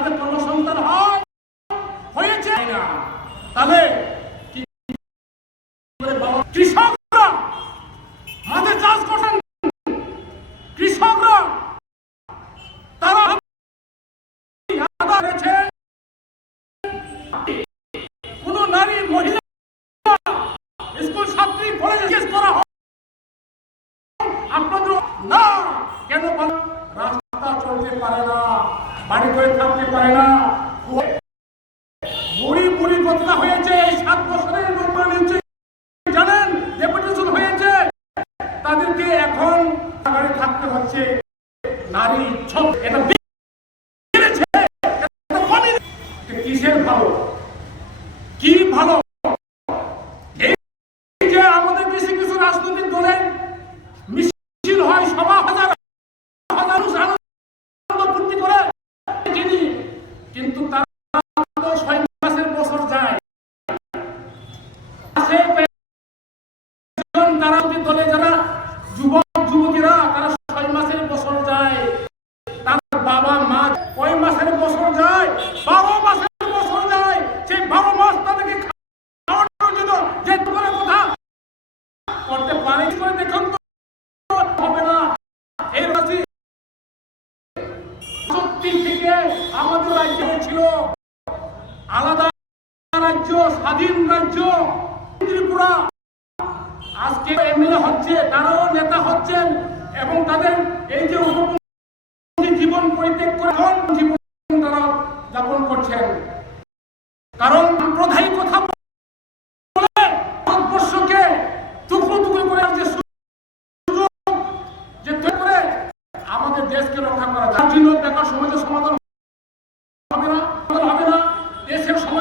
তাদের কর্মসংস্থান হয়? হয়েছে? না। তাহলে কৃষকরা চাষ করছেন। কৃষকরা তারা কোন নারী মহিলা স্কুল ছাত্রী কলেজে জিজ্ঞেস করা হয় আপনাদের না কেন বলেন? রাস্তা চলতে পারে না করে থাকতে পারে না। বুড়ি বুড়ি কতটা হয়েছে সাত বছরের নোটমান হচ্ছে জানেন ডেপুটেশন হয়েছে। তাদেরকে এখন বাড়ি থাকতে হচ্ছে। নারী কমেনি। এটা কিসের ভালো কি ভালো এই যে আমাদের কিছু কিছু রাজনৈতিক দলের মিছিল হয় সভা হাজার হাজার মানুষ আনন্দ ফুর্তি করে যিনি কিন্তু তারা তো ছয় মাসের বছর যায় কয়েকজন তারা দলে যারা যুবক, যুবতীরা, তারা ছয় মাসের বছর যায়। তার বাবা, মা কয় মাসের বছর যায়? বারো মাসের সেই আমাদের রাজ্য ছিল আলাদা রাজ্য, স্বাধীন রাজ্য। ত্রিপুরা আজকে এমএলএ হচ্ছে, তারাও নেতা হচ্ছেন এবং তাদের এই যে জীবন পরিত্যাগ করে জীবন তারা যাপন করছেন। কারণ প্রধাই কথা ভারতবর্ষকে টুকরো টুকরো আমাদের দেশকে রক্ষা করা যায় বেকার সমস্যার সমাধান হবে না দেশের সমস্যার